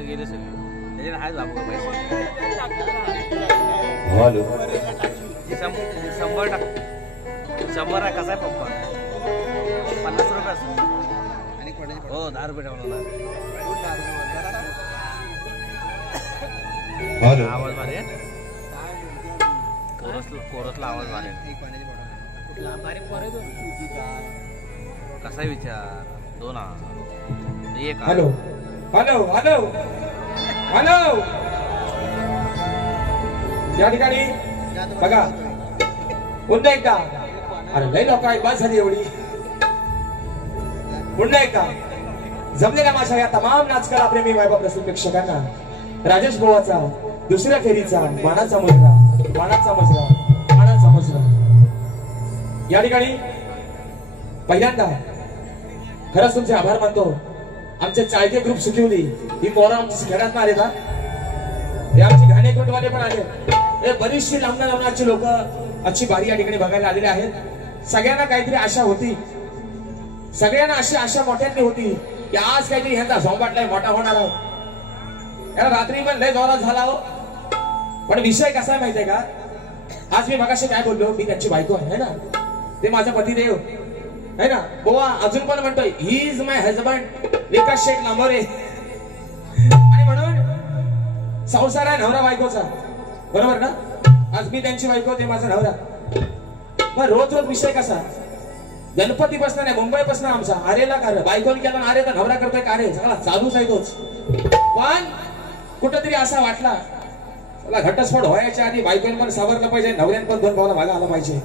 आता गेले सगळे त्याच्यात हाय बाबू पैसे हॅलो 100 टाक 100 आहे कसा आहे पप्पा 50 रुपये आणि हो 10 रुपये ठेवणार हॅलो आवाज भारी आहे कोरसला आवाज भारी आहे कसा विचार 2 एक हॅलो हॅलो हॅलो हॅलो या ठिकाणी बघा पुन्हा एकदा अरे लय लोक आहेत बस झाली एवढी पुन्हा एकदा जमलेल्या माझ्या या तमाम नाचकला प्रेमी मायबाप रसिक प्रेक्षकांना राजेश बोवाचा दुसऱ्या फेरीचा मानाचा मुजरा या ठिकाणी पहिल्यांदा खरंच तुमचे आभार मानतो आमचे चाळके ग्रुप सुखिवली ही पोरं आमची खेळात आले ना हे आमचे घाणे कोटवाले पण आले हे बरीचशी लांबची लोक अच्छी बारी या ठिकाणी बघायला आलेले आहेत सगळ्यांना काहीतरी आशा होती सगळ्यांना अशी आशा मोठ्यांनी होती की आज काहीतरी ह्यांचा झोंबाटलाय मोठा होणार याला रात्री पण लय जोरात झाला हो पण विषय कसा आहे माहितीये का आज मी मगाशी काय बोललो मी त्यांची बायको आहे ना ते माझा पतिदेव है ना बोवा अजून पण म्हणतोय ही इज माय हजबंड विकास शेठ लांबोरे आणि म्हणून संसार आहे नवरा बायकोचा बरोबर ना आज मी त्यांची बायको ते माझा नवरा मग रोज विषय कसा गणपती पासून नाही मुंबई पासून आमचा आरेला कार बायकोन केला आरे तर नवरा करतोय कारे सगळा चालूच आहे तोच पण कुठंतरी असा वाटला चला घटस्फोट व्हायच्या आधी बायकोन पण सावरलं पाहिजे नवऱ्यान पण 2 पावला मागे आला पाहिजे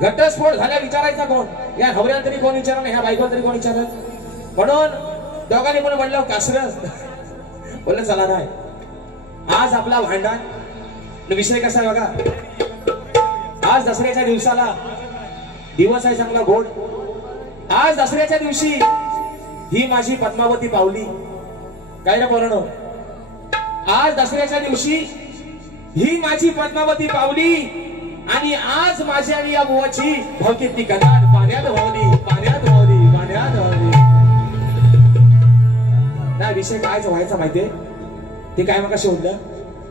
घटस्फोट झाल्या विचारायचा कोण या नवऱ्याला तरी कोण विचारलं ह्या बायकोला तरी कोण विचारलं म्हणून दोघांनी पण म्हणलं कासरस बोललं चला नाही आज आपला भांडण विषय कसा आहे बघा आज दसऱ्याच्या दिवसाला दिवस आहे चांगला गोड आज दसऱ्याच्या दिवशी ही माझी पद्मावती पावली काय रे पोरांनो आज दसऱ्याच्या दिवशी ही माझी पद्मावती पावली आणि आज माझी आणि या बुवाची भावकीतली गंधार पाण्यात वाहली ना विषय काय व्हायचा माहितीये ते काय मग कसे होतं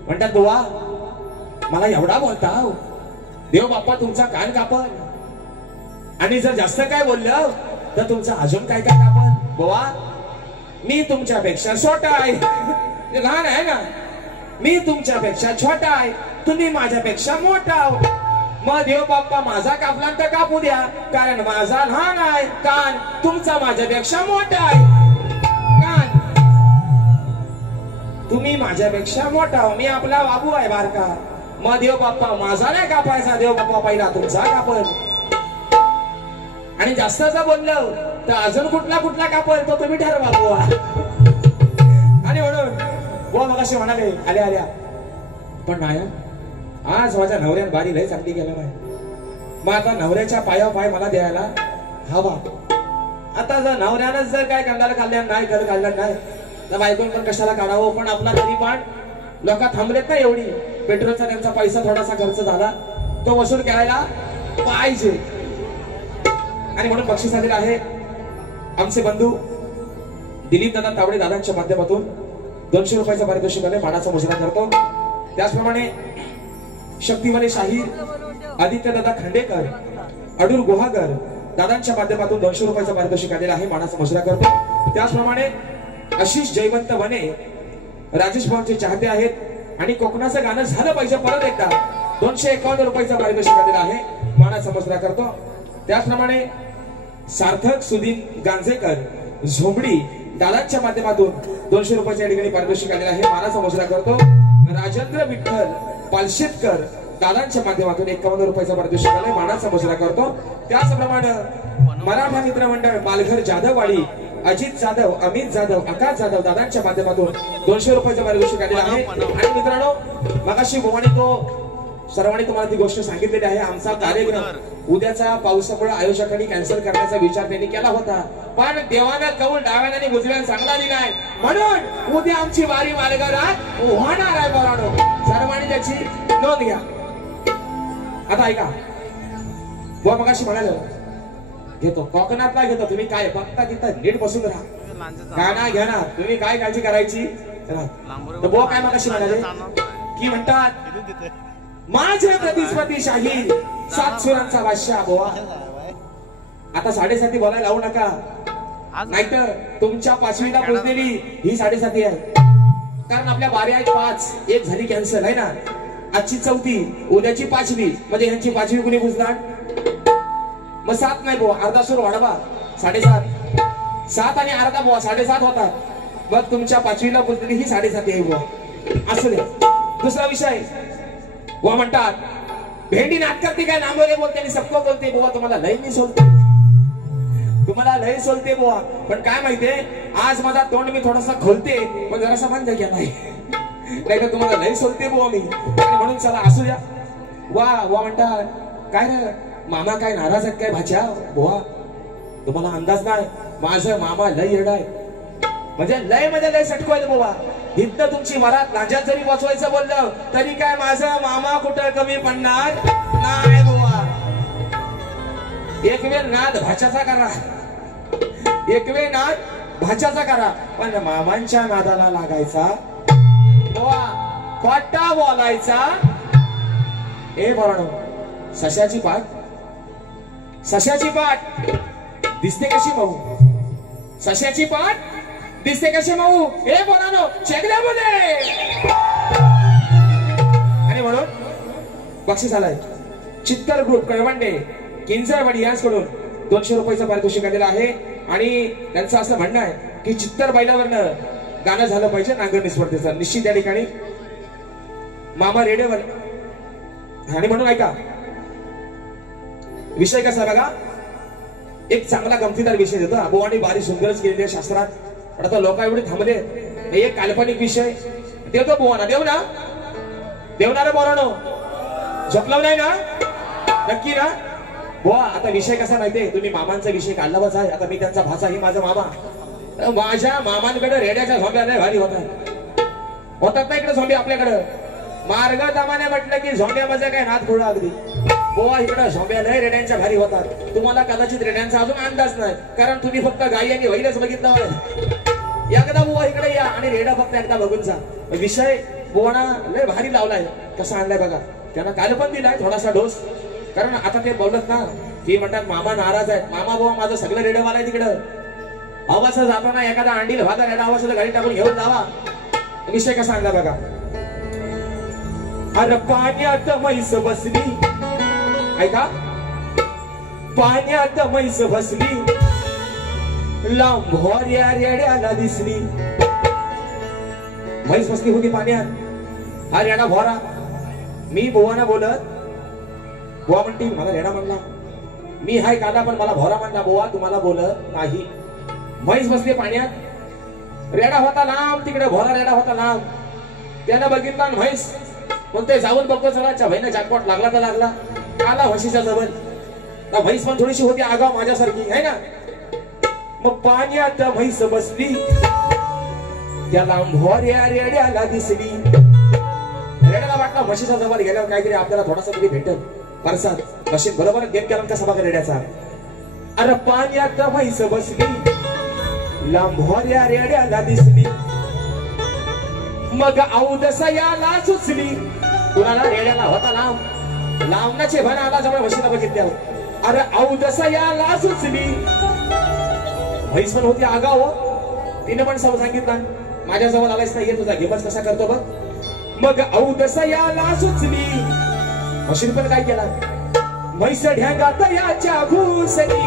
म्हणतात बुवा मला एवढा बोलता देव बाप्पा तुमचा कान कापल आणि जर जास्त काय बोललं तर तुमचा अजून काय काय कापल बुवा मी तुमच्यापेक्षा छोटा आहे लहान आहे ना मी तुमच्यापेक्षा छोटा आहे तुम्ही माझ्यापेक्षा मोठा मग देव बाप्पा माझा कापला तर कापू द्या कारण माझा लहान आहे कान तुमचा माझ्यापेक्षा मोठा आहे कान तुम्ही माझ्यापेक्षा मोठा मी आपला बाबू आहे बारका मग देव बाप्पा माझा नाही कापायचा देव बाप्पा पहिला तुमचा कापल आणि जास्त जर बोललं तर अजून कुठला कापल तो तुम्ही ठरवा बुवा आणि म्हणून बुवा मग असे म्हणाले आल्या पण नाही आज माझ्या नवऱ्यान बारी लय चांगली गेला नाही मग आता नवऱ्याच्या पाया पाय मला द्यायला हवा आता जर नवऱ्यानंच जर काय कंदाला खाल्ल्यान नाही घर काढलं नाही तर बायकोन पण कशाला काढावं पण आपला तरी पण लोक थांबलेत ना एवढी पेट्रोलचा त्यांचा पैसा थोडासा खर्च झाला तो वसूल करायला पाहिजे आणि म्हणून बक्षीस आलेलं आहे आमचे बंधू दिलीप दादा तावडे दादांच्या माध्यमातून 200 रुपयाचा पारितोषिक आले मानाचा मुजरा करतो त्याचप्रमाणे शक्तिवाले शाहीर आदित्य दादा खांडेकर अडूर गुहागर दादांच्या माध्यमातून 200 रुपयाचा पारितोषिक आलेला आहे मानाचा मुजरा करतो त्याचप्रमाणे आशिष जयवंत वने राजेश भाऊंचे चाहते आहेत आणि कोकणाचं गाणं झालं पाहिजे परत एकदा 251 रुपयाचा पारितोषिक आलेला आहे मानाचा मुजरा करतो त्याचप्रमाणे सार्थक सुदीन गांजेकर झोंबडी दादांच्या माध्यमातून 200 रुपयाच्या ठिकाणी पारितोषिक आलेला आहे मानाचा मुजरा करतो राजेंद्र विठ्ठल पालशेतकर दादांच्या माध्यमातून 51 रुपयाचा पारितोषिक आलाय मानाचा मुजरा करतो त्याचप्रमाणे मराठा मित्र मंडळ पालघर जाधववाडी अजित जाधव अमित जाधव आकाश जाधव दादांच्या माध्यमातून 200 रुपयाचा पारितोषिक आलेला आहे आणि मित्रांनो मगाशी भवानी तो सर्वांनी तुम्हाला ती गोष्ट सांगितलेली आहे आमचा कार्यक्रम उद्याचा पावसामुळे आयोजकांनी कॅन्सल करण्याचा विचार त्यांनी केला होता पण देवानं कौल डाव्याने आणि उजव्याने चांगला दिलाय म्हणून उद्या आमची वारी मार्गात होणार आहे पोरांनो सर्वांनी त्याची नोंद घ्या आता ऐका बुवा मगाशी म्हणाल घेतो कोकणातला घेतो तुम्ही काय बघता तिथं नीट बसून राहा गाणं घ्या ना, तुम्ही काय काळजी करायची. तर बुवा काय मगाशी म्हणाले की म्हणतात माझ्या प्रतिस्पर्धी शाहीर 7 सुरांचा बादशाह बुवा. आता 7:30 बोलायला लावू नका, नाहीतर तुमच्या 5वीला पोचलेली ही 7:30 आहे. कारण आपल्या 12 आहेत 5, एक झाली कॅन्सल आहे ना. आजची 4थी, उद्याची 5वी, म्हणजे यांची 5वी कुणी पुजणार. मग 7 नाही बुवा, अर्धा सूर वाढवा 7:30. 7 आणि अर्धा बुवा 7:30 होतात. मग तुमच्या 5वीला पोचलेली ही 7:30 आहे बुवा. असू द्या. दुसरा विषय बुवा म्हणतात भेंडी नाट करते काय, नांबोले बोलते आणि सबको बोलते. बुवा तुम्हाला लय मी सोलते, तुम्हाला लय सोलते बुवा. पण काय माहितीये, आज माझा तोंड मी थोडासा खोलते, पण जरासा बंद केला नाही, नाही तर तुम्हाला लय सोलते बुवा मी. आणि म्हणून चला असू द्या. वा वा म्हणतात काय रे मामा, काय नाराज आहेत काय भाच्या बुवा. तुम्हाला अंदाज नाही, माझं मामा लय येडाय, म्हणजे लय सटकवायचं बुवा. इथं तुमची मरात नाजात जरी वाचवायचं बोललं तरी काय माझं मामा कुठं कमी पडणार नाही बुवा. एक वेळ नाद भाच्याचा करा, एक वेळ नाद भाच्याचा करा, पण मामांच्या नादाला लागायचा बुवा, खोटा बोलायचा. ए बरोबर, सश्याची पाठ दिसते कशी मऊ, सश्याची पाठ दिसते कशी मऊ. हे बोलानो चेकल्यामध्ये. आणि म्हणून बक्षीस आलाय चित्तर ग्रुप कळवंडे किंजरवाडी यांच्याकडून 200 रुपयाचं पारितोषिक आलेलं आहे. आणि त्यांचं असं म्हणणं आहे की चित्तर बैलावरनं गाणं झालं पाहिजे नांगरणी स्पर्धेचं. निश्चित या ठिकाणी मामा रेडिओवर. आणि म्हणून ऐका, विषय कसा बघा, एक चांगला गमतीदार विषय देतो. अबोवानी बारी सुंदरच केलेली आहे शास्त्रात, पण आता लोक एवढे थांबले. एक काल्पनिक विषय देतो बुवाना. देऊ ना, देवणारे बोलानो, झोपलं नाही ना, नक्की ना बुवा. आता विषय कसा माहितीये, तुम्ही मामांचा विषय काढलाच आहे. आता मी त्यांचा भाचा, ही माझा मामा. माझ्या मामांकडे रेड्याच्या झोंब्या लय भारी होतात ना इकडे झोंबे आपल्याकडं. मार्ग दामाने म्हटलं की झोंब्या माझा काय नाद खोडा अगदी बुवा. इकडे झोंब्या लय रेड्यांच्या भारी होतात. तुम्हाला कदाचित रेड्यांचा अजून अंदाज नाही, कारण तुम्ही फक्त गाई आणि बैलच बघितलं होय. एकदा बुवा इकडे या आणि रेडा फक्त एकदा बघून जा. विषय बुवाना लय भारी लावलाय. कसा आणलाय बघा, त्यांना काल पण दिलाय थोडासा डोस. कारण आता ते बोलत ना, ते म्हणतात मामा नाराज आहेत. मामा बुवा माझं सगळं रेडवाला आहे तिकडं. आवाज जाताना एखादा अंडील भागा रेडा आवाज गाडी टाकून घेऊन जावा. विषय कसा आणला बघा. अरे पाण्यात म्हैस बसली, ऐका, पाण्यात म्हैस बसली, लांभोऱ्या रेड्याला दिसली. म्हैस बसली होती पाण्यात, हा रेडा भोरा. मी बुवाना बोलत, बुवा म्हणती मला रेडा म्हणला, मी हाय काला पण मला भोरा म्हणला. बुवा तुम्हाला बोलत नाही. म्हैस बसली पाण्यात, रेडा होता लांब तिकडे, भोरा रेडा होता लांब. त्यानं बघितला म्हैस, म्हणते जाऊन बघतो चला. भाईनं जाकपॉट लागला तर लागला, आला म्हशीच्या जवळ. म्हैस पण थोडीशी होती आगाव माझ्यासारखी आहे ना. मग पाण्यात म्हैस बसली, त्या लांभोऱ्या रेड्याला दिसली. रेड्याला वाटला म्हशीच्या जवळ गेल्यावर काहीतरी आपल्याला थोडासा तरी भेटल परसाद. मशीन बरोबर गेम केला कसा बघा रेड्याचा. अरे पाण्यात म्हैस बसली, लांभोऱ्या रेड्याला दिसली. मग औदसा याला सुचली. कुणाला? रेड्याला होता लांब, लांबनाचे भण आला जवळ म्हशीला बघितल्यावर. अरे औदसा याला सुचली. म्हैस पण होती आगाव, तिने पण सांगितलं माझ्या जवळ आलायच नाही, तुझा गेमच कसा करतो बघ. मग औदसा याला सुचली. म्हशीन पण काय केला, म्हैस ढ्यांगात याच्या घुसली.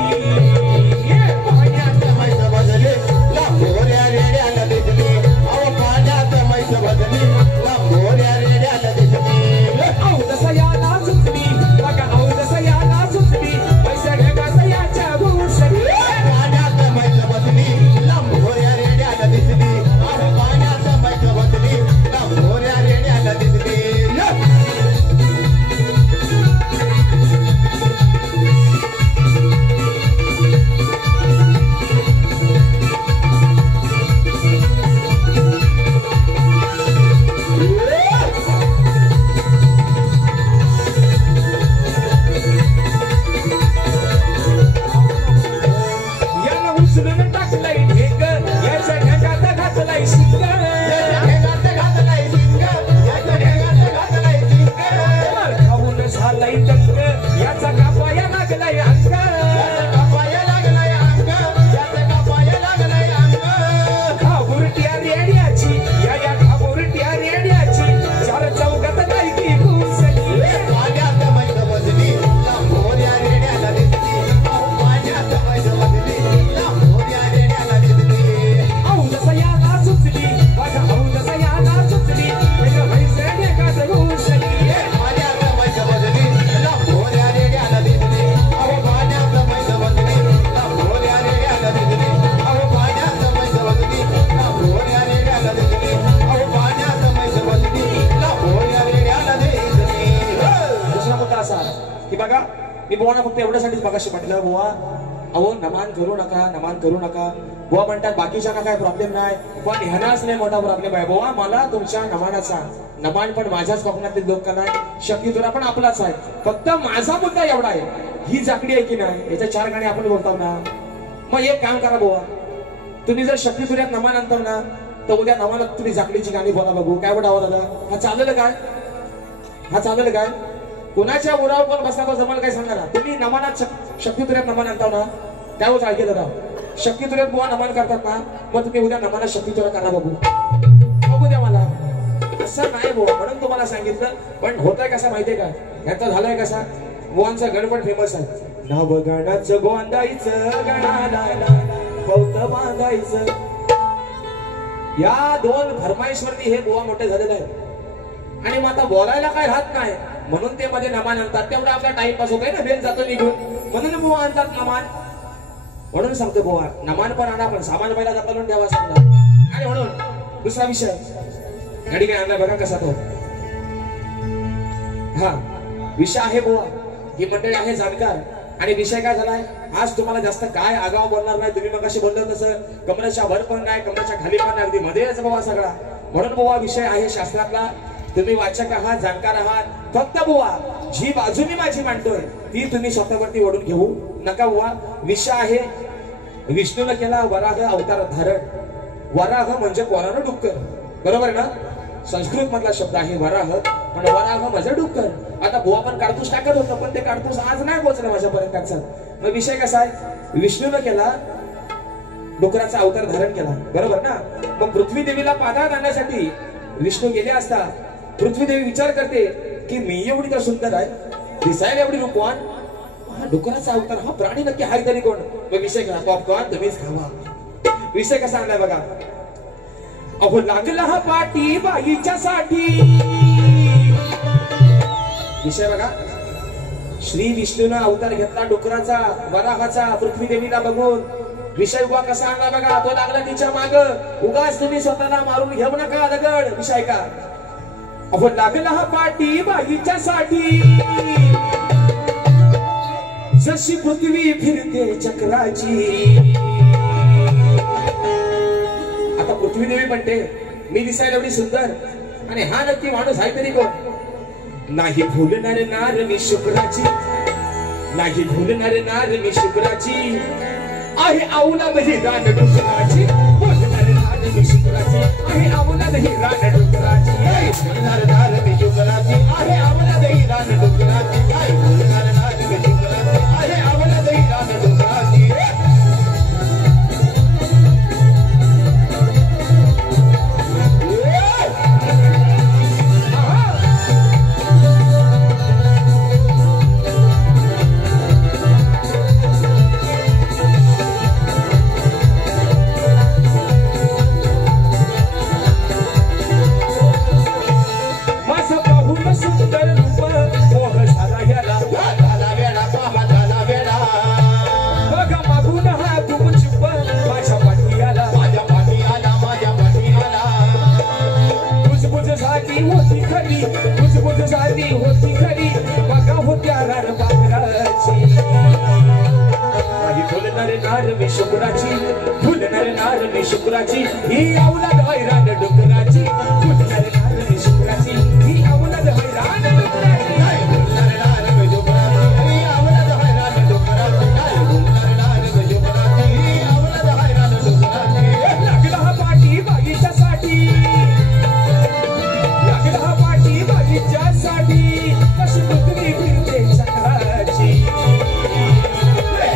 बुवाना फक्त एवढ्यासाठीच मगाशी म्हटलं, बुवा अहो नमान करू नका, नमान करू नका. बुवा म्हणतात बाकीच्यांना काय प्रॉब्लेम नाही, पण ह्यानाच नाही मोठा प्रॉब्लेम आहे. बुवा मला तुमच्या नमानाचा, नमान पण माझ्याच कोकणातील लोक नाही, शक्तितुरा पण आपलाच आहे. फक्त माझा मुद्दा एवढा आहे, ही जाकडी आहे की नाही याच्या 4 गाणी आपण बोलतो ना. मग एक काम करा बुवा, तुम्ही जर शक्तितुऱ्यात नमान आणतो ना, तर उद्या नमानात तुम्ही जाकडीची गाणी बोला बघू. काय बोलावं दादा? हा चालेल काय? हा चालेल काय? कोणाच्या उरावर पण बसला तर जमाल काय सांगा ना. तुम्ही नमानात शक्तितुऱ्यात नमान आणता ना, त्यावेळेस ऐकले दादा, शक्तितुऱ्यात बुवा नमान करतात ना, मग तुम्ही उद्या नमानात शक्तितुरा करा बघू. बघू द्या मला. असं नाही बुवा, म्हणून तुम्हाला सांगितलं. पण होतंय कसं माहितीये का, याचा झालंय कसा, बुवांचा गणपण फेमस आहे. नवगणाचं गोंदाईचं गणाला पौत बांधायचं. या 2 फरमाईशवरती हे बुवा मोठे झालेले आहेत. आणि मग आता बोलायला काय राहत नाही, म्हणून ते मध्ये नमान आणतात. तेवढा आपला टाइमपास होतोय ना, बेल जातो निघून, म्हणून बुवा आणतात नमान. म्हणून सांगतो बुवा, नमान पण आणा, पण सामान पहिला जपून द्यावा सांगतो. आणि म्हणून दुसरा विषय गाडी काय आणला बघा कसा तो. हा विषय आहे बुवा, ही मंडळी आहे जाणकार. आणि विषय काय झालाय, आज तुम्हाला जास्त काय आगाव बोलणार नाही. तुम्ही मग कशी बोललो तसं कमरेच्या वर पण नाही, कमरेच्या खाली पण नाही, अगदी मध्येच बुवा सगळा. म्हणून बुवा विषय आहे शास्त्रातला. तुम्ही वाचक आहात, जाणकार आहात. फक्त बुवा जी बाजू मी माझी मांडतोय ती तुम्ही स्वतःवरती ओढून घेऊ नका बुवा. विषय आहे, विष्णूला केला वराह अवतार धारण. वराह म्हणजे कोणाला डुक्कर, बरोबर ना. संस्कृत मधला शब्द आहे वराह, पण वराह म्हणजे डुक्कर. आता बुवा पण काडतूस टाकत होतं, पण ते काडतूस आज नाही पोहोचलं माझ्यापर्यंत. मग विषय कसा आहे, विष्णूनं केला डुकराचा अवतार धारण केला, बरोबर ना. मग पृथ्वी देवीला पादात आणण्यासाठी विष्णू गेले असता पृथ्वी देवी विचार करते की मी एवढी तर सुंदर आहे, दिसायला एवढी रूपवान, डुकराचा अवतार हा प्राणी नक्की हाय तरी कोण. मग विषय कसा, पॉपकॉर्न तुम्हीच खावा. विषय कसा आणलाय बघा, अहो लागला हा पाठी बाईच्या साठी. विषय बघा, श्री विष्णूनं अवतार घेतला डुकराचा, वराहाचा, पृथ्वी देवीला बघून. विषय उभा कसा आणला बघा, तो लागला तिच्या माग. उगाच तुम्ही स्वतःला मारून घेऊ नका दगड. विषय का, अहो लागला हा पाठी बाईच्या साठी, जशी पृथ्वी फिरते चक्राची. आता पृथ्वी देवी म्हणते मी दिसायला एवढी सुंदर, आणि हा नक्की माणूस आहे तरी कोण. नाही भूलणार नार मी शुक्राची, नाही भूलणार नार मी शुक्राची, आहे औलाद ही रान डुकराची. भूलणार नार मी शुक्राची, आहे औलाद ही रान डुकराची. भूलणार नार मी शुक्राची, आहे औलाद ही रान डुकराची. भूलणार नार मी शुक्राची, आहे औलाद ही रान डुकराची. शुक्राची ही औलाद हैराण डुकराची. भूलणार नार मी शुक्राची, ही औलाद हैराण डुकराची. भूलणार नार मी शुक्राची, ही औलाद हैराण डुकराची. भूलणार नार मी शुक्राची, ही औलाद हैराण डुकराची. लागला हा पाठी बाईच्या साठी, लागला हा पाठी बाईच्या साठी, कशी पृथ्वी फिरते चक्राची.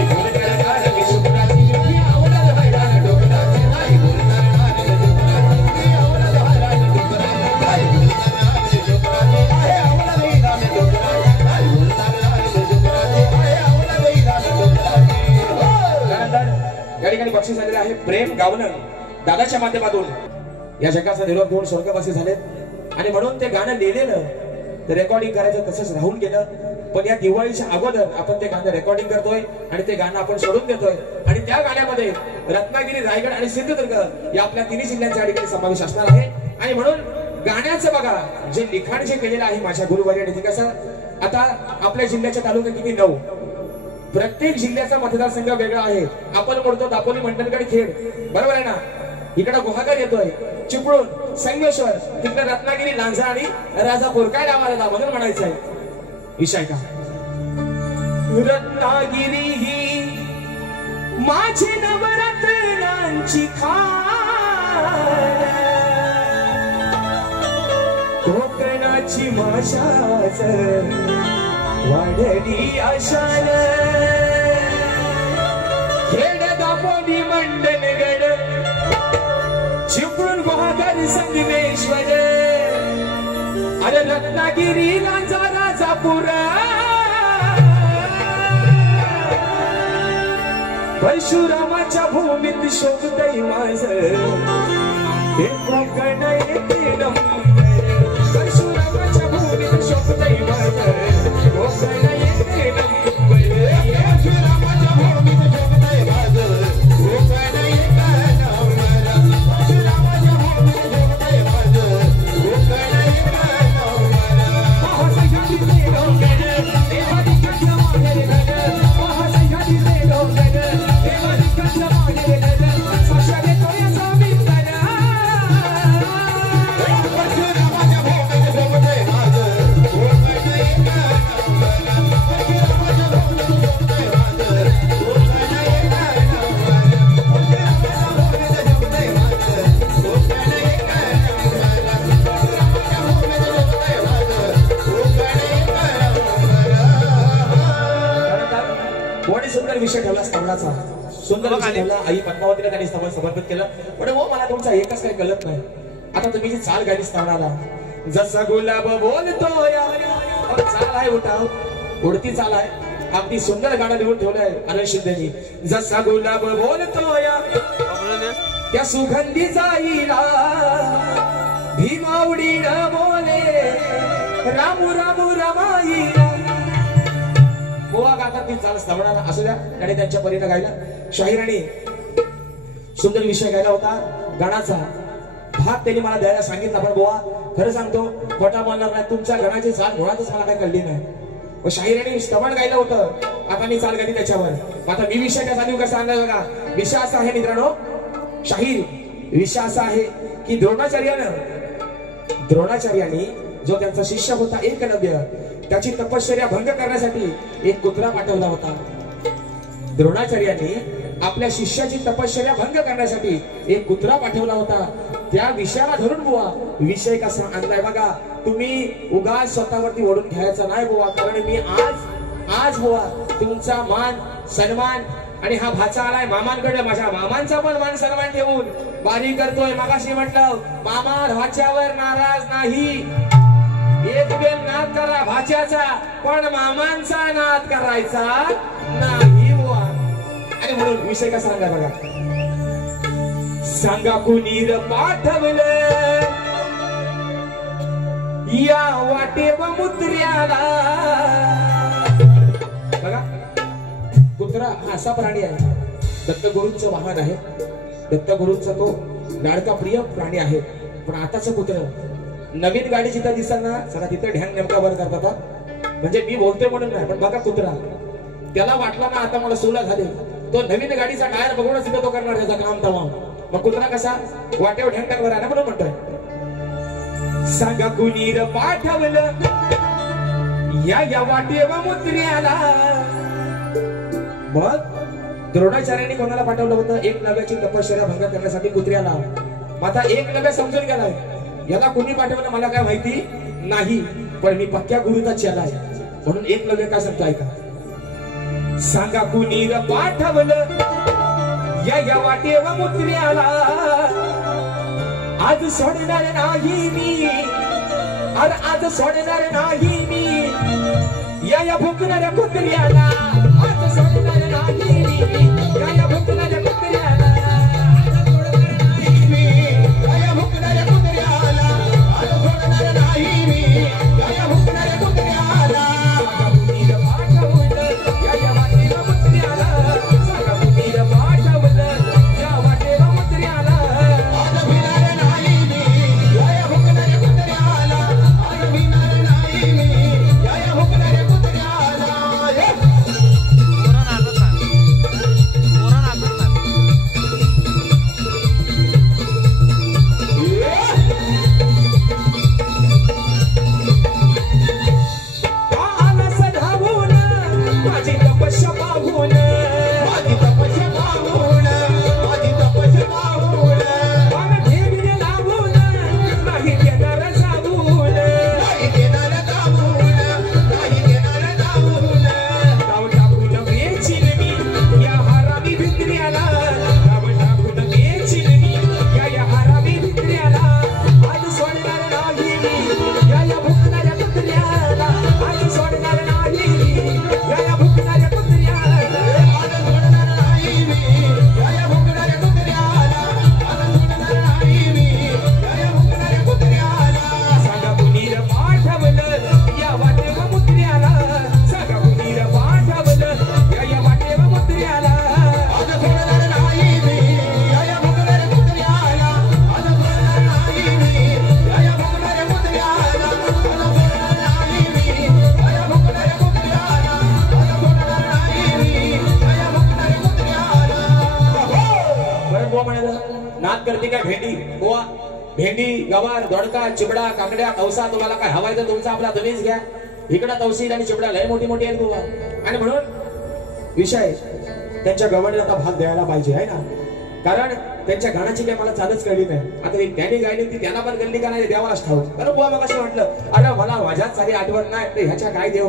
भूलणार नार मी शुक्राची, ही औलाद हैराण डुकराची. या ठिकाणी बक्षीस झालेले आहे प्रेम गावणं दादाच्या माध्यमातून. या जगाचा निरोप घेऊन स्वर्गवासी झालेत, आणि म्हणून ते गाणं लिहिलेलं ते रेकॉर्डिंग करायचं तसंच राहून गेलं. पण या दिवाळीच्या अगोदर आपण ते गाणं रेकॉर्डिंग करतोय आणि ते गाणं आपण सोडून देतोय. आणि त्या गाण्यामध्ये रत्नागिरी, रायगड आणि सिंधुदुर्ग या आपल्या 3 जिल्ह्यांचा या ठिकाणी समावेश असणार आहे. आणि म्हणून गाण्याचं बघा जे लिखाण जे केलेलं आहे माझ्या गुरुवर्याने, कसं आता आपल्या जिल्ह्याच्या तालुक्यात किती 9, प्रत्येक जिल्ह्याचा मतदारसंघ वेगळा आहे. आपण म्हणतो दापोली मंडणगड खेड, बरोबर आहे ना. इकडे गुहागर येतोय, चिपळूण, संगमेश्वर, तिकडे रत्नागिरी, लांजा आणि राजापूर. काय नावाला म्हणून म्हणायचं आहे विषय का. रत्नागिरी ही माझी नवरत्नांची खाण, कोकणाची माशाच वाढली आशान. खेड, दापोली, मंडणगड, चिपळूण, गुहागर, संगमेश्वर, अरे रत्नागिरी, लांजा, राजापूर, परशुरामाच्या भूमीत शोभतय माझं हे कोकण येते नंबर. परशुरामाच्या भूमीत शोभतय माझं कोकण येते नंबर. परशुरामाच्या भूमीत शोभतय माझं कोकण येते नंबर. परशुरामाच्या भूमीत शोभतय माझं कोकण येते नंबर. महासंघातीचे डोंगर देवादिकाच्या माहेर घर, महासंघातीचे डोंगर देवादिकाच्या माहेर घर, साक्षात तोयाचा मित्र. परशुरामाच्या भूमीत शोभतय माझं कोकण येते नंबर. परशुरामाच्या भूमीत शोभतय माझं कोकण येते नंबर. परशुरामाच्या भूमीत शोभतय माझं कोकण येते नंबर. परशुरामाच्या भूमीत शोभतय माझं कोकण येते नंबर. कोणी सुंदर विषय ठेवला स्तवनाचा, सुंदर विषय ठेवला. आई पद्मावतीला त्यांनी स्तवन समर्पित केलं. पण हो मला तुमचा एकच काही कळत नाही. आता तुम्ही जी चाल गाडी स्तवनाला, जसा गुलाब बोलतोय, चाल आहे उठाव, उडती चाल आहे. अगदी सुंदर गाणं लिहून ठेवलंय अनंत शिंदेनी. जसा गुलाब बोलतोय त्या सुगंधी जाईला, भीमावडीन बोले रामू रामू रमाईला. गोवा गातात ती चाल स्तवनाला असू द्या, त्याने त्यांच्या परीने गायला. शाहीराणी सुंदर विषय गायला होता. गाण्याचा भाग त्यांनी मला द्यायला सांगितला. पण गोवा खरं सांगतो, खोटा बोलणार नाही, तुमच्या गाण्याची चाल मुळातच मला काही कळली नाही. व शाहीराणी स्तवन गायलं होतं, आता मी चाल गाली त्याच्यावर. आता मी विषय काय चालू कसा आणला बघा. विषय असा आहे मित्रांनो, शाहीर विषय असा आहे की द्रोणाचार्यांनी जो त्यांचा शिष्य होता एकलव्य, त्याची तपश्चर्या भंग करण्यासाठी एक कुत्रा पाठवला होता. द्रोणाचार्यांनी आपल्या शिष्याची तपश्चर्या भंग करण्यासाठी एक कुत्रा पाठवला होता. त्या विषयाला धरून बुवा विषय कसा आणलाय बघा. तुम्ही उगाच स्वतःवरती ओढून घ्यायचा नाही बुवा. कारण मी आज बुवा तुमचा मान सन्मान आणि हा भाचा आलाय मामांकडे, माझ्या मामांचा पण मान सन्मान ठेवून बारी करतोय. मगाशी म्हटलं मामा भाच्यावर नाराज नाही, एक बेल नाद करा भाच्याचा, पण मामांचा नाद करायचा नाही बुवा. आणि म्हणून विषय कसा सांगा बघा. सांगा कुणी पाठवलं या वाटे मुत्र्याला. बघा कुत्रा हा असा प्राणी आहे, दत्तगुरूंचं वाहन आहे. दत्तगुरूंचा तो लाडका प्रिय प्राणी आहे. पण आताच कुत्र नवीन गाडी जिथं दिसताना चला तिथं ढ्यांग नेमका वर करतात. म्हणजे मी बोलतोय म्हणून नाही, पण बघा कुत्रा त्याला वाटला ना आता मला सोला झाले, तो नवीन गाडीचा टायर बघूनच तिथं तो करणार त्याचा काम तमाम. मग कुत्रा कसा वाटेवर ढ्यांग टाकवर आहे ना म्हणून म्हणतोय. सांगा कुणी पाठवलं या वाटेवर मुत्र्याला. मग द्रोणाचार्यांनी कोणाला पाठवलं होतं? एक नव्याची तपश्चर्या भंग करण्यासाठी कुत्र्याला. आता एक नव्या समजून गेलाय, याला कुणी पाठवलं मला काय माहिती नाही, पण मी पक्क्या गुरुचा चेला आहे म्हणून एक नव्या काय सांगतो ऐका. सांगा कुणी पाठवलं या वाटेवर मुत्र्याला. आज सोडणार नाही मी, अरे आज सोडणार नाही मी या भुकणाऱ्या कुत्र्याला. आज सोडणार नाही मी या भुकणाऱ्या कुत्र्याला. आज सोडणार नाही मी या भुकणाऱ्या कुत्र्याला. आज सोडणार नाही मी या भुकणाऱ्या कुत्र्याला. या वाटेवर मुत्र्याला. सांगा कुणी पाठवलं या वाटेवर मुत्र्याला. आज भिणार नाही मी या भुकणाऱ्या कुत्र्याला. आज भिणार नाही मी या भुकणाऱ्या कुत्र्याला. भेंडी, गवार, दोडका, चिबडा, काकड्या, तवसा, तुम्हाला काय हवाय तर तुमचा आपला तुम्हीच घ्या. इकडं तवसी आणि चिबडा लय मोठी मोठी आहेत बुवा. आणि म्हणून विषय त्यांच्या गवळीला आता भाग द्यायला पाहिजे आहे ना, कारण त्यांच्या गाण्याची काही मला चालच कळली नाही. आता त्याने गायली ती त्यांना पण कळली का नाही देवालाच ठाऊक. बरं बुवा मग असं म्हटलं, अरे मला माझ्याच सारी आठवण नाही तर ह्याच्या काय देव.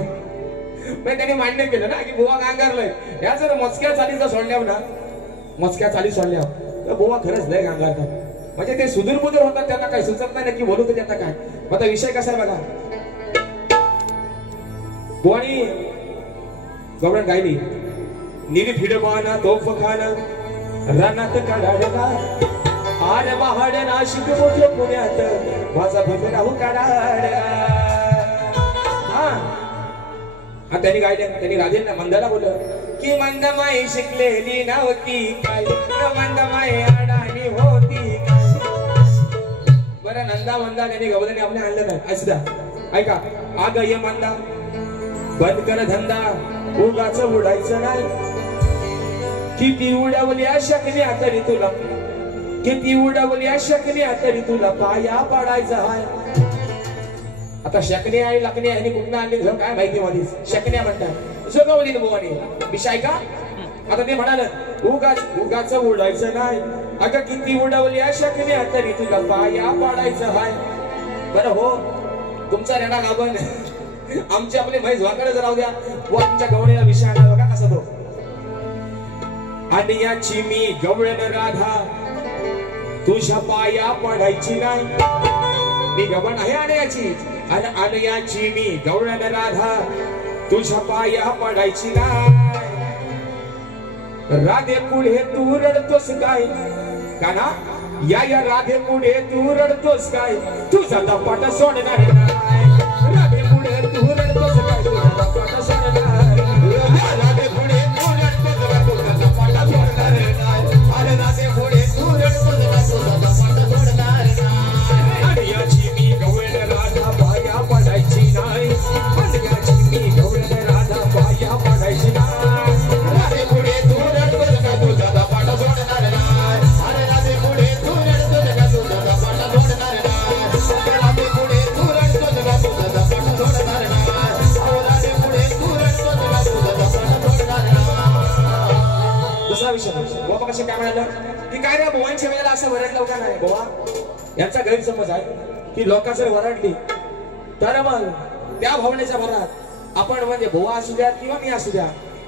पण त्यांनी मान्य केलं ना की बुवा गांगारलंय. ह्या जर मोजक्या चालीचा सोडल्यावर ना, मोजक्या चाली सोडल्यावर तर बुवा खरंच लय गांगारतात. म्हणजे ते सुदूर बुदूर होतात, त्यांना काही सुचत नाही नक्की बोलू तर त्यांना काय. आता विषय कसा आहे बघा, बुवानी गवळण गायली, नील फिडबाना तोफ खाना रानात काढाडला आर महाड नाशिक मोठ्या पुण्यात माझा भूत राहू काढाडला. हा त्यांनी गायले, त्यांनी राजेंना मंदाला बोललं की मंदमाई शिकलेली नव्हती काय, मंदमाई अडाणी होती काय. बरं नंदा मंदा त्यांनी गवळणी आपल्या आणलं नाही. असदा ऐका, आग ये मंदा बंद कर धंदा, उगाच उडायचं नाही. किती उडवल्या शकल्या तरी तुला, किती उडवल्या शकल्या तरी तुला पाया पडायचं आहे. आता शकणे आहे लकणे आहे कुठं आणले काय माहिती मधीच. शकण्या म्हणतात जगवली बुवानी विषय का. आता ते म्हणाल उगाच उगाच उडायचं नाही. अगं किती उडवल्या शकल्या तरी तुला पाया पडायचं आहे. बरं हो, तुमचा रेडा गाभण आमचे आपले म्हैस वाकडे राहू द्या. व आमच्या गवळीला विषय आला बघा कसा तो. आणि याची मी गवळण राधा तुझ्या पाया पडायची नाही. मी गवळण आहे आणि याची, आणि याची मी गवळण राधा तुझ्या पाया पडायची नाही. राधे पुढे तू रडतोस काय काना, या राधे पुढे तू रडतोस काय, तुझा लपाट सोडणार नाही. राधे पुढे तू रडतोस काय, तुझा लपाट सोडणार नाही. राधे पुढे तू रडतोस काय, तुझा लपाट सोडणार नाही. अरे राधे पुढे तू रडतोस काय, तुझा लपाट सोडणार नाही. आणि याची मी गवळण राधा पाया पडायची नाही. आणि याची मी गवळण राधा पाया पडायची नाही. राधे पुढे तू रडतोस काय, तुझा लपाट सोडणार नाही. अरे राधे पुढे तू रडतोस काय, तुझा लपाट सोडणार नाही. राधे पुढे तू रडतोस काय, तुझा लपाट सोडणार नाही. राधे पुढे तू रडतोस काय, तुझा लपाट सोडणार नाही. दुसरा विषय बाबा कसे काय म्हणालं की काय रे भुवांच्या वेळेला असं वरडलं का नाही. बुवा यांचा गैरसमज आहे की लोक जर वरडली तर मग त्या भावनेच्या भरात आपण म्हणजे बुवा असू द्या किंवा मी असू द्या,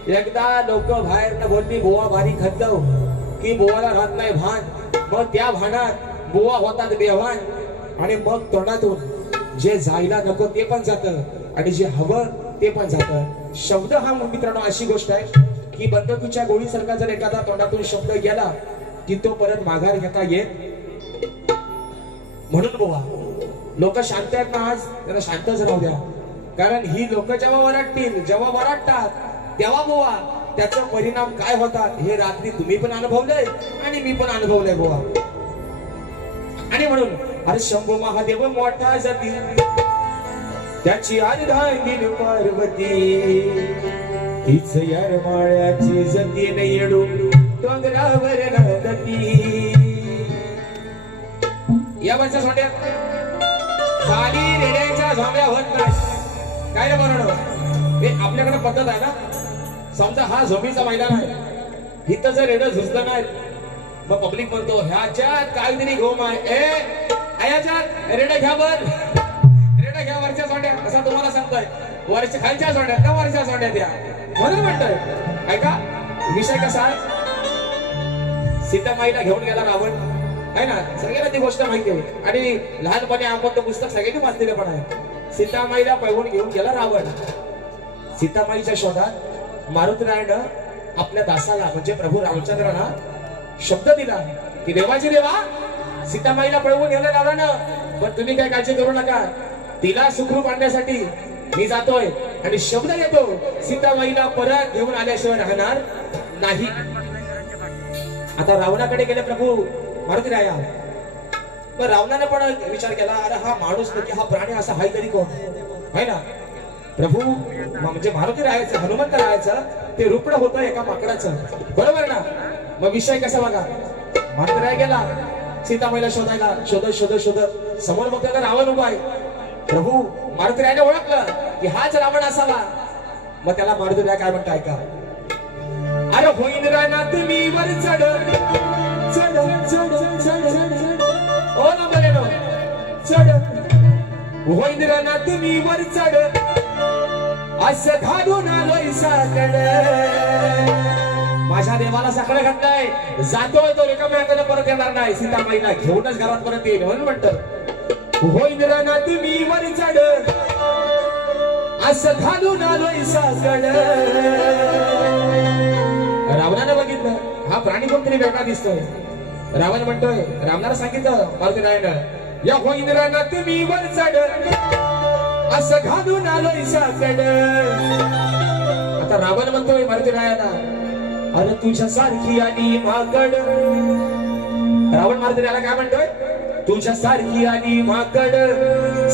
एकदा लोक बाहेर न बोलली बुवा भारी खद्दव की बुवाला राहत नाही भान. मग त्या भानात बुवा होतात बेभान. आणि मग तोंडातून जे जायला नको ते पण जातं आणि जे हवं ते पण जातं. शब्द हा मित्रांनो अशी गोष्ट आहे की बंदुकीच्या गोळीसारखा जर एखादा तोंडातून शब्द गेला की तो परत माघार घेता येत. म्हणून बुवा लोक शांत आहेत ना आज, त्यांना शांतच राहू द्या. कारण ही लोक जेव्हा वरडतील, जेव्हा वरडतात तेव्हा बुवा त्याचा परिणाम काय होतात हे रात्री तुम्ही पण अनुभवलंय आणि मी पण अनुभवलंय बुवा. आणि म्हणून अरे शंभू महादेव मोठा जती त्याची अर्धांगिनी पार्वती, तीच यार माळ्याची जती नेडू डोंगरावर राहती. या वरच्या सोंड्यात खाली रेड्याच्या झोंब्या होत नाही. काय रे बरोबर हे आपल्याकडे पद्धत आहे ना. समजा हा झोंबीचा मैदान आहे, इथं जर रेडं झुजलं नाही मग पब्लिक म्हणतो ह्याच्यात काहीतरी घोम आहे. ह्याच्यात रेडं घ्या बर, रेडं घ्या वरच्या सोंड्या. असा तुम्हाला सांगतोय वरच्या खालच्या सोंड्या त्या वरच्या सोंड्या द्या म्हणून म्हणतोय. ऐका विषय कसा आहे, सीतामाईला घेऊन गेला रावण आहे ना, सगळ्यांना ती गोष्ट माहिती आहे. आणि लहानपणी आपण तो पुस्तक सगळ्यांनी वाचलेलं पण आहे. सीतामाईला पळवून घेऊन गेला रावण. सीतामाईच्या शोधात मारुतीरायानं आपल्या दासाला म्हणजे प्रभू रामचंद्रांना शब्द दिला की देवाची देवा सीतामाईला पळवून गेलं रावणानं, पण तुम्ही काय काळजी करू नका, तिला सुखरूप आणण्यासाठी मी जातोय आणि शब्द येतो सीतामाईला परत घेऊन आल्याशिवाय राहणार नाही. आता रावणाकडे गेले प्रभू मारुतीराया. पण रावणाने पण विचार केला अरे हा माणूस नक्की हा प्राणी असा हाय तरी कोण आहे ना. प्रभू म्हणजे मारुतीरायाचं हनुमंत रायाचं ते रुपडं होतं एका माकडाचं, बरोबर ना. मग विषय कसा बघा, मारुतीराय गेला सीतामाईला शोधायला शोधत समोर बघता तर रावण उभा आहे. प्रभू मारुतीरायाने ओळखलं की हाच रावण असावा. मग त्याला मारुतीराया काय म्हणतो ऐका. अरे होईन रानात मी वर चढ चढ चढ चढ चढ ओ ना बरेनो चढ होईन रानात मी वर चढ असं घालून आलोय साकड. माझ्या देवाला साकडं घातलंय जातोय तो रिकाम्या हाताने परत येणार नाही. सीतामाईला घेऊनच घरात परत येईल म्हणून म्हणत होईन रानात मी वर चढ असं घालून आलोय साकड. रावणानं बघितलं हा प्राणी कोणतरी वेगळा दिसतोय. रावण म्हणतोय रावणाला सांगितलं मारुतीरायानं या होईन रानात मी वर चढ असं घालून आलोय साकड. आता रावण म्हणतोय मारुतीरायाला अरे तुझ्यासारखी आणि माकड. रावण मारुतीरायाला काय म्हणतोय तुझ्यासारखी आणि माकड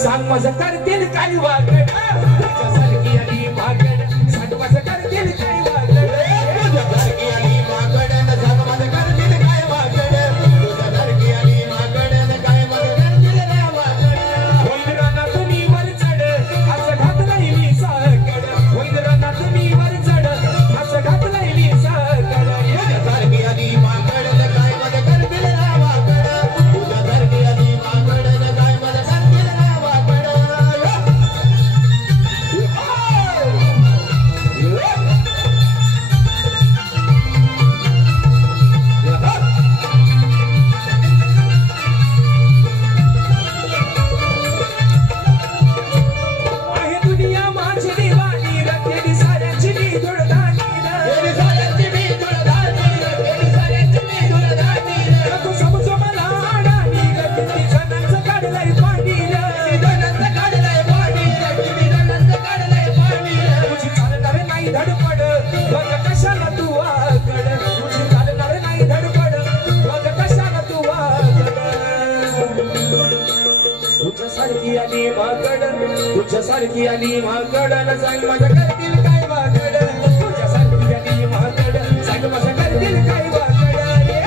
सांग माझं करतील काय वाकड. तुझ्यासारखी आणि माकड सांग माझं करतील काय वाकड. तुझ्यासारखी आणि माकड सांग माझं करतील काय वाकड. तुझ्यासारखी आणि माकड काय माझं करतील काय वाकड. होईन रानात मी वर चढ असं घातलंय मी साकड. होईन रानात मी वर चढ असं घातलंय मी साकड. तुझ्यासारखी आणि माकड काय माझं करतील काय वाकड. तुझ्यासारखी आणि माकड काय माझं करतील काय वाकड. आहे दुनिया माझी दिवाणी रंगेली साऱ्यांची मी धुळदाणी. साऱ्यांची मी धुळदाणी साऱ्यांची मी धुळदाणी. तू समजू मला अडाणी किती जणांचं काढलंय पाणी. जणांचं काढलंय पाणी किती जणांचं काढलंय पाणी. तुझी चालणार नाही धडपड बघ कशाला तू वाकड. तुझी चालणार नाही धडपड बघ कशाला तू वाकड. तुझ्यासारखी आणि माकड तुझ्यासारखी आणि माकड सांग माझं करतील काय वाकड. तुझ्यासारखी आणि माकड सांग माझं करतील काय वाकड.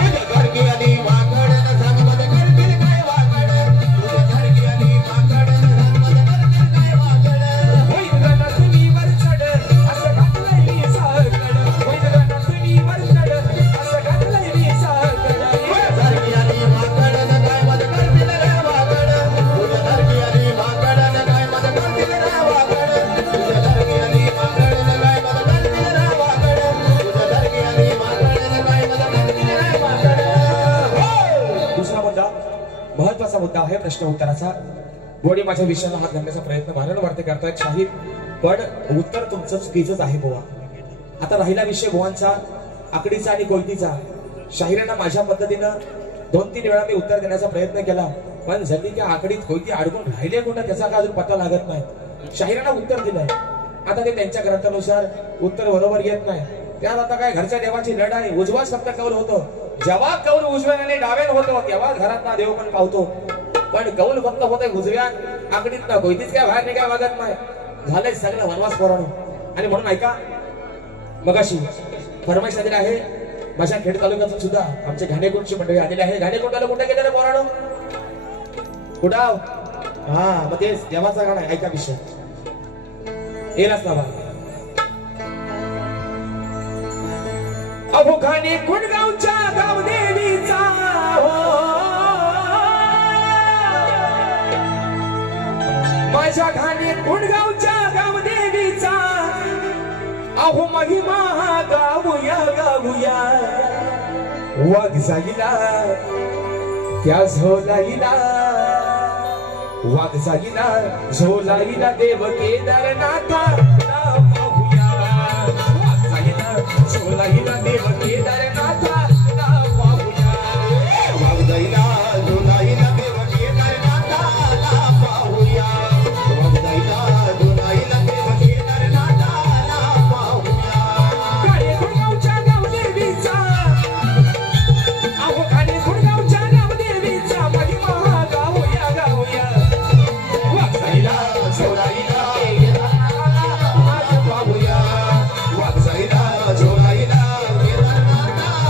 तुझ्यासारखी आणि माकड सांग माझं करतील काय वाकड. तुझ्यासारखी आणि माकड सांग माझं करतील काय वाकड. होईन रानात मी वर चढ असं घातलंय मी साकड. होईन रानात मी वर चढ असं घातलंय मी साकड. तुझ्यासारखी आणि माकड काय माझं करतील काय वाकड. तुझ्यासारखी आणि माकड काय माझं करतील काय वाकड. तुझ्यासारखी आणि माकड काय माझं करतील काय वाकड. तुझ्यासारखी आणि माकड काय माझं करतील काय वाकड. दुसरा मुद्दा महत्वाचा मुद्दा आहे प्रश्न उत्तराचा. गोडी माझ्या विषयाला हात घालण्याचा प्रयत्न वारंवार करतायत शाहीर पण उत्तर तुमचं चुकीचंच आहे बुवा. आता राहिला विषय बुवांचा आकडीचा आणि कोयतीचा. शाहिरांना माझ्या पद्धतीनं 2-3 वेळा मी उत्तर देण्याचा प्रयत्न केला पण जल्ली त्या आकडीत कोयती अडकून राहिले कुठं त्याचा का अजून पत्ता लागत नाही. शाहिरांना उत्तर दिलंय आता ते त्यांच्या ग्रंथानुसार उत्तर बरोबर येत नाही. त्यात आता काय घरच्या देवाची लढ आहे. उजवा शब्द कौल होतो जेव्हा कौल उजव्याने डाव्यान होतो तेव्हा घरात ना देव पण पावतो. पण कौल फक्त होतंय उजव्या आकडीत ना कोयतीच काय बाहेर निघाय वागत नाही. झालंय सगळं वनवास पोराणू. आणि म्हणून ऐका मगाशी फरमाईश आलेली आहे माझ्या खेड तालुक्यातून सुद्धा आमचे घाणेकोंडची मंडळी आलेली आहे. घाणेकोंडाला कुठे गेले रे पोराणू कुठाव. हा मग तेच देवाचा गाणं आहे ऐका विषय येलाच नावा. अहो घाणे कुंडगावच्या गावदेवीचा माझ्या घाणे कुंडगावच्या गावदेवीचा अहो महिमा गाऊया गाऊया. वाघ जाईला त्या झोलाईला वाघ जाईला झोलाईला देव केदारनाथा पाहूया. वाघ जाईला झोलाईला देव केदारनाथा पाहूया. वाघ जाईला झोलाईला देव केदारनाथा पाहूया. वाघ जाईला झोलाईला देव केदारनाथा पाहूया. काळे गुडगावच्या गावदेवीचा अहो काळे गुडगावच्या गावदेवीचा महिमा गाऊया गाऊया. वाघ जाईला झोलाईला केदारनाथा पाहूया. वाघ जाईला झोलाईला केदारनाथा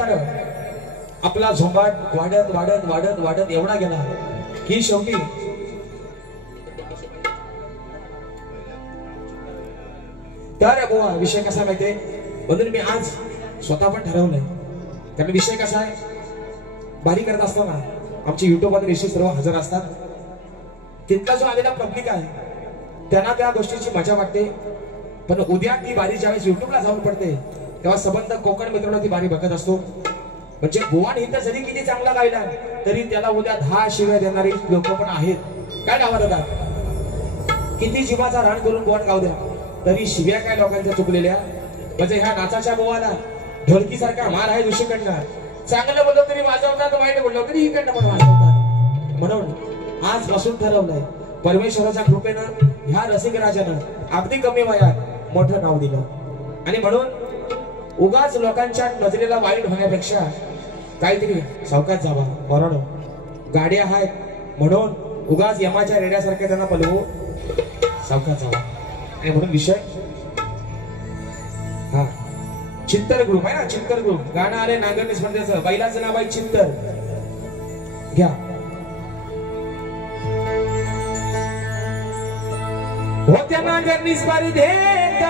म्हातारं आपला झोंबाट वाढत वाढत वाढत वाढत एवढा गेला की शेवटी तर बुवा विषय कसा माहितीये, म्हणून मी आज स्वतः पण ठरवलंय. कारण विषय कसा आहे, बारी करत असताना आमचे युट्यूबवर ऋषी सर्व हजर असतात. तिथला जो आलेला पब्लिक आहे त्यांना त्या गोष्टीची मजा वाटते. पण उद्या ती बारी ज्यावेळेस युट्यूबला जाऊन पडते तेव्हा सबंध कोकण मित्रांनो ती बारी बघत असतो. म्हणजे गोवान हिंद जरी किती चांगला गायला तरी त्याला उद्या 10 शिव्या देणारी लोक पण आहेत. काय गावात होतात, किती जीवाचा रान करून गोवान गाव द्या तरी शिव्या काय लोकांच्या चुकलेल्या. म्हणजे ह्या नाचाच्या गोवाला ढोलकी सारखा मार आहे दुसरीकडनं. चांगलं बोललो तरी वाजवतात, वाईट बोललो तरी इकडनं पण वाजवतात. म्हणून आजपासून ठरवलंय परमेश्वराच्या कृपेनं ह्या रसिक राजानं अगदी कमी वयात मोठं नाव दिलं. आणि म्हणून उगाच लोकांच्या नजरेला वाईट होण्यापेक्षा काहीतरी सावकाश जावा. बरोबर गाड्या आहेत म्हणून उगाच यमाच्या रेड्यासारख्या त्यांना पलवू, सावकाश जावा. आणि म्हणून विषय हा चित्तर ग्रुप आहे ना, चित्तर ग्रुप गाणं आले नांगरणी स्पर्धेचं. बैलाचं नाव आहे चित्तर. घ्या होत्या नांगरणी स्पर्धेत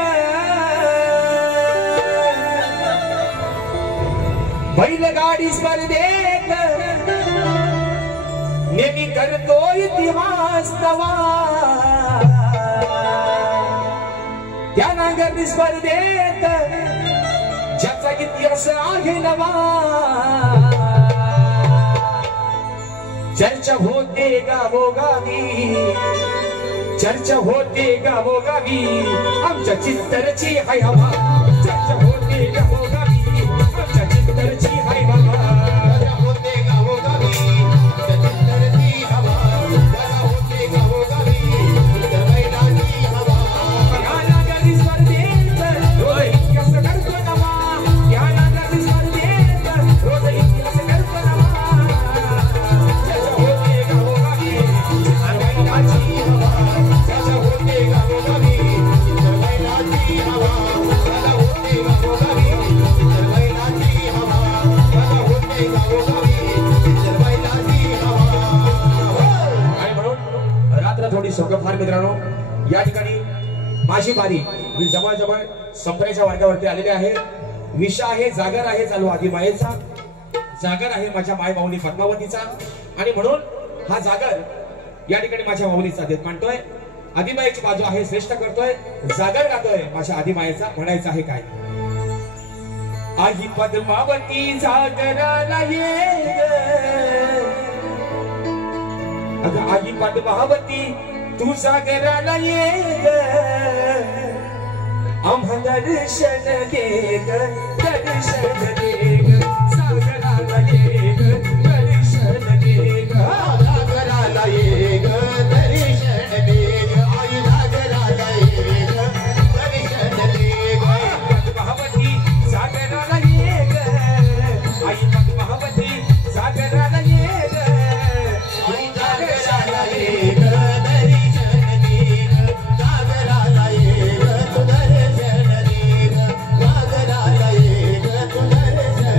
बैलगाडी स्पर्धेत नेहमी करतो इतिहास नवा. त्या नांगरणी स्पर्धेत ज्याचा इतिहास आहे नवा. चर्चा होते गावोगावी, चर्चा होते गावोगावी आमच्या चित्तरची हाय हवा. चर्चा होते गावोगावी आमच्या चित्तरची हाय हवा. चर्चा होते गावोगावी आमच्या चित्तरची हवा. चर्चा होते गावोगावी आमच्या बैलाची हवा. या नांगरणी स्पर्धेत रोज इतिहास करतो नवा. या नांगरणी स्पर्धेत रोज इतिहास करतो नवा. चर्चा होते गावोगावी आमच्या बैलाची हवा. चर्चा होते गावोगावी आमच्या बैलाची हवा. चर्चा होते गावोगावी आमच्या बैलाची हवा. चर्चा होते गावोगावी आमच्या बैलाची हवा. आणि म्हणून रात्र थोडी फार मित्रांनो या ठिकाणी माझी बारी मी जवळजवळ संपण्याच्या मार्गावरती आलेले आहे. विषय आहे जागर आहे चालू आदिमायेचा. जागर आहे माझ्या माय माऊली पद्मावतीचा. आणि म्हणून हा जागर या ठिकाणी माझ्या माऊलीचा देत मांडतोय. आदिमायेची बाजू आहे श्रेष्ठ करतोय, जागर गातोय माझ्या आदिमायेचा. म्हणायचं आहे काय, आई पद्मावती जागराला ये ग. आई पद्मावती तू जागराला ये आम्हा दर्शन दे ग, दर्शन दे ग. जागराला ये ग, दर्शन दे ग. जागराला ये ग, दर्शन दे ग. आई जागराला ये ग, दर्शन दे ग. पद्मावती जागराला ये ग, आई पद्मावती जागराला ये ग. आई जागराला ये ग, दर्शन दे ग. जागराला ये ग, तू दर्शन दे ग. जागराला ये ग, तू दर्शन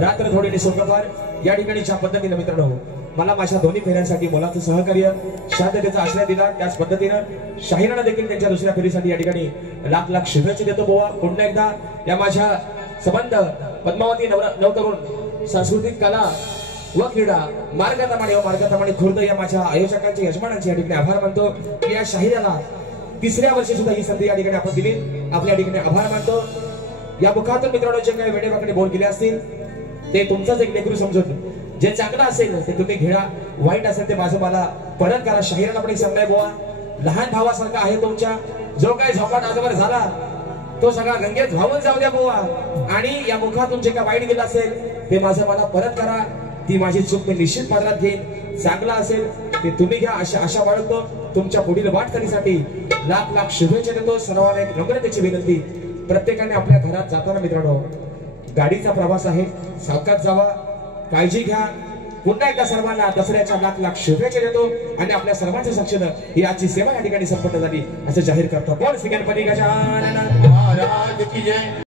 रात्र थोडी सोंगफार या ठिकाणी ज्या पद्धतीने मित्रांनो मला माझ्या दोन्ही फेऱ्यांसाठी मुलाचं सहकार्य शांततेचा आश्रय दिला त्याच पद्धतीनं शाहिरांना देखील त्यांच्या दुसऱ्या फेरीसाठी या ठिकाणी लाख लाख शुभेच्छा देतो बोवा. पुन्हा एकदा या माझ्या संबंध पद्मावती नवतरुण सांस्कृतिक कला व क्रीडा मार्गाप्रमाणे खुर्द या माझ्या आयोजकांचे यजमानांचे या ठिकाणी आभार मानतो की या शाहिराला तिसऱ्या वर्षी सुद्धा ही संधी या ठिकाणी आपण दिली. आपल्या ठिकाणी आभार मानतो. या मुखातून मित्रांनो जे काही वेडेवाकडे बोल केले असतील ते तुमचंच एक लेकरू समजून जे चांगलं असेल ते तुम्ही घेणा, वाईट असेल ते माझं मला परत करा. शाहिराला पण एक संदेश बोवा, लहान भावासारखा आहे तुमच्या. जो काही झोपाट आजवर झाला तो सगळा गंगेत वाहून जाऊ द्या बोवा. आणि या मुखातून जे काही वाईट गेलं असेल ते माझं मला परत करा. ती माझी चूक मी निश्चित पात्रात घेईन. चांगला असेल ते तुम्ही घ्या अशा आशा बाळगतो. तुमच्या पुढील वाटचालीसाठी लाख लाख शुभेच्छा देतो. सर्वांना एक नम्रतेची विनंती, प्रत्येकाने आपल्या घरात जाताना मित्रांनो गाडीचा प्रवास आहे, सावकाश जावा, काळजी घ्या. पुन्हा एकदा सर्वांना दसऱ्याच्या लाख लाख शुभेच्छा देतो आणि आपल्या सर्वांच्या साक्षीनं ही आजची सेवा या ठिकाणी संपन्न झाली असं जाहीर करतो. बोल श्री गणपती गजानन महाराज की जय.